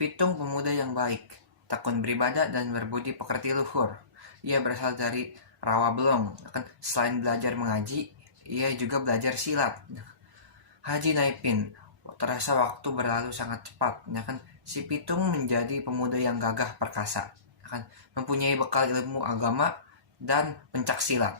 Pitung pemuda yang baik, tekun beribadah dan berbudi pekerti luhur. Ia berasal dari Rawabelong. Selain belajar mengaji, ia juga belajar silat. Haji Naipin, terasa waktu berlalu sangat cepat. Si Pitung menjadi pemuda yang gagah perkasa, mempunyai bekal ilmu agama dan pencak silat.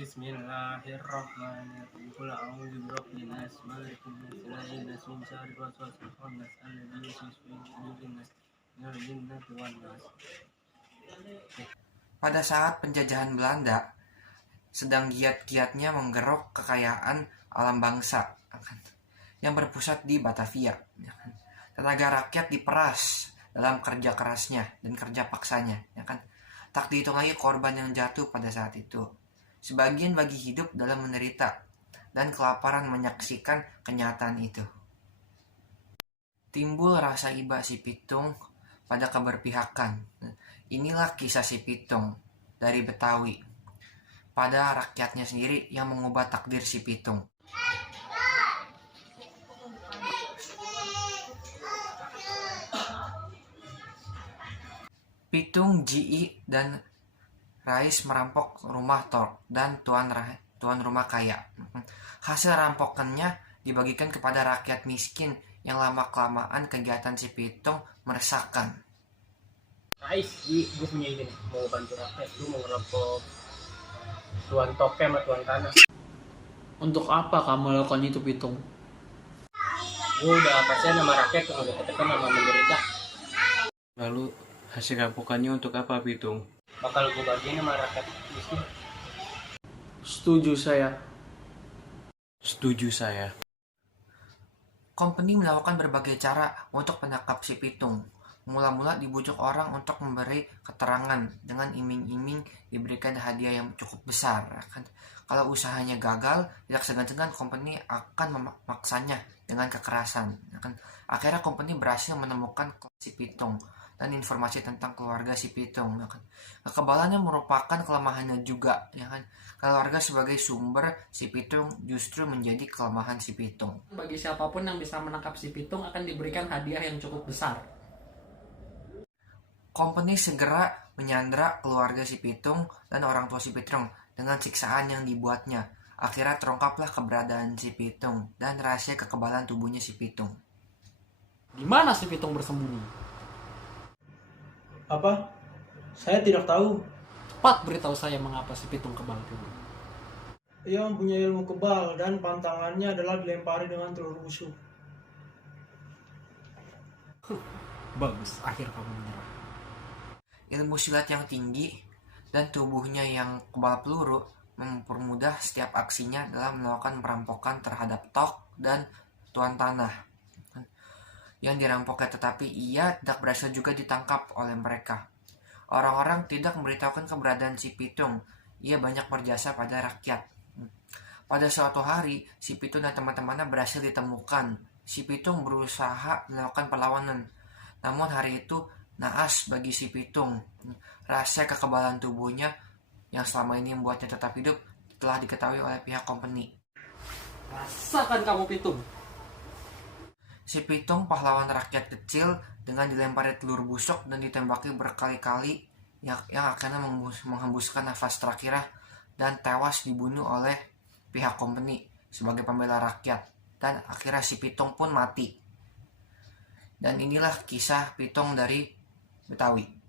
Bismillahirrahmanirrahim. Qul a'udzu birabbil nas, malikin nas, ilahin nas, min syarril waswasil khannas, alladzi yuwaswisu fi sudurin nas, minal jinnati wan nas. Pada saat penjajahan Belanda sedang giat-giatnya menggerok kekayaan alam bangsa yang berpusat di Batavia. Tenaga rakyat diperas dalam kerja kerasnya dan kerja paksanya. Tak dihitung lagi korban yang jatuh pada saat itu. Sebagian bagi hidup dalam menderita dan kelaparan menyaksikan kenyataan itu. Timbul rasa iba si Pitung pada keberpihakan. Inilah kisah si Pitung dari Betawi pada rakyatnya sendiri yang mengubah takdir si Pitung. Pitung, Ji dan Rais merampok rumah Tor dan tuan rumah kaya. Hasil rampokannya dibagikan kepada rakyat miskin yang lama-kelamaan kegiatan si Pitung meresahkan. Rais, gue punya ide nih, mau bantu rakyat, gue mau ngerampok tuan toke sama tuan tanah. Untuk apa kamu lakukan itu, Pitung? Gue udah kasihan sama rakyat yang udah ketekan sama menderita. Lalu hasil rampokannya untuk apa, Pitung? Bakal gue bagiin sama rakyat miskin. Setuju saya. Setuju saya. Company melakukan berbagai cara untuk menangkap si Pitung. Mula-mula dibujuk orang untuk memberi keterangan dengan iming-iming diberikan hadiah yang cukup besar. Kalau usahanya gagal, tidak segan-segan company akan memaksanya dengan kekerasan. Akhirnya company berhasil menemukan si Pitung dan informasi tentang keluarga si Pitung. Kekebalannya merupakan kelemahannya juga. Keluarga sebagai sumber si Pitung justru menjadi kelemahan si Pitung. Bagi siapapun yang bisa menangkap si Pitung akan diberikan hadiah yang cukup besar. Company segera menyandra keluarga si Pitung dan orang tua si Pitung dengan siksaan yang dibuatnya. Akhirnya terungkaplah keberadaan si Pitung dan rahasia kekebalan tubuhnya si Pitung. Di mana si Pitung bersembunyi? Apa? Saya tidak tahu. Cepat beritahu saya mengapa si Pitung kebal tubuh. Ia mempunyai ilmu kebal dan pantangannya adalah dilempari dengan telur busuk. Bagus, akhir kamu menyerah. Ilmu silat yang tinggi dan tubuhnya yang kebal peluru mempermudah setiap aksinya dalam melakukan perampokan terhadap Tok dan tuan tanah yang dirampoknya, tetapi ia tidak berhasil juga ditangkap oleh mereka. Orang-orang tidak memberitahukan keberadaan si Pitung. Ia banyak berjasa pada rakyat. Pada suatu hari, si Pitung dan teman-temannya berhasil ditemukan. Si Pitung berusaha melakukan perlawanan. Namun hari itu naas bagi si Pitung. Rahasia kekebalan tubuhnya yang selama ini membuatnya tetap hidup telah diketahui oleh pihak company. Rasakan kamu, Pitung. Si Pitung pahlawan rakyat kecil dengan dilempari telur busuk dan ditembaki berkali-kali yang akhirnya menghembuskan nafas terakhirnya dan tewas dibunuh oleh pihak company sebagai pembela rakyat. Dan akhirnya si Pitung pun mati. Dan inilah kisah Pitung dari Betawi.